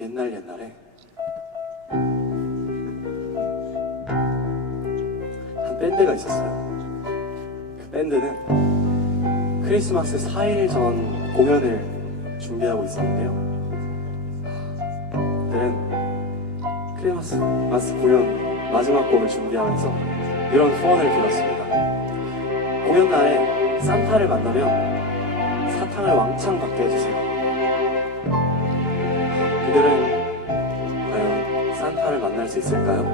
옛날에 한 밴드가 있었어요. 그 밴드는 크리스마스 4일 전 공연을 준비하고 있었는데요. 그들은 크리스마스 공연 마지막 곡을 준비하면서 이런 후원을 빌었습니다. 공연 날에 산타를 만나면 사탕을 왕창 받게 해주세요. 그들은 과연 산타를 만날 수 있을까요?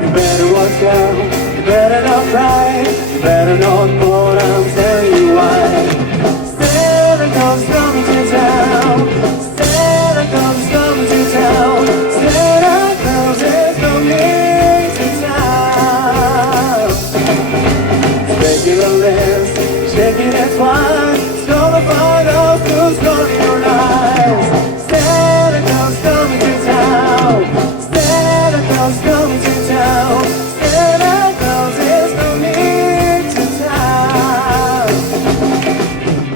You better watch out, you better not cry, you better not what I'm telling you why. Santa Claus is coming to town, Santa Claus is coming to town, Santa Claus is coming to town. Making a list, checking it twice, it's gonna find out who's running your lives. Santa Claus is coming to town, Santa Claus is coming to town, Santa Claus is coming to town.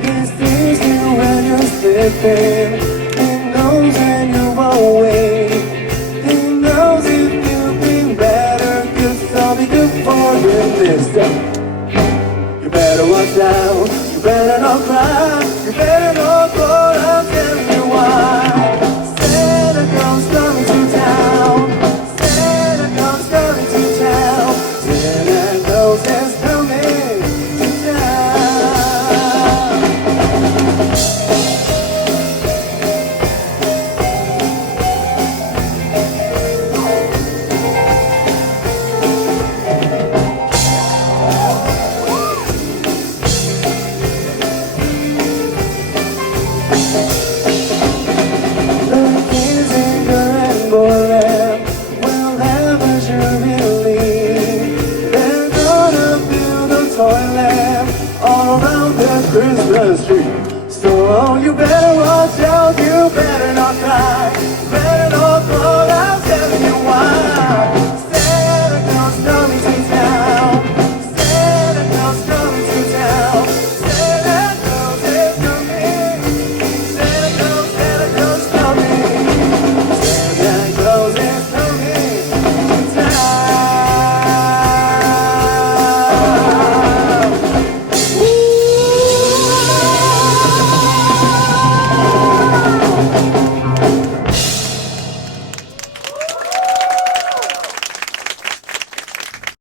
He sees you when you're sleeping, he knows when you're awake, he knows if you've been better, 'cause I'll be good for you this day. You better watch out, you better not cry,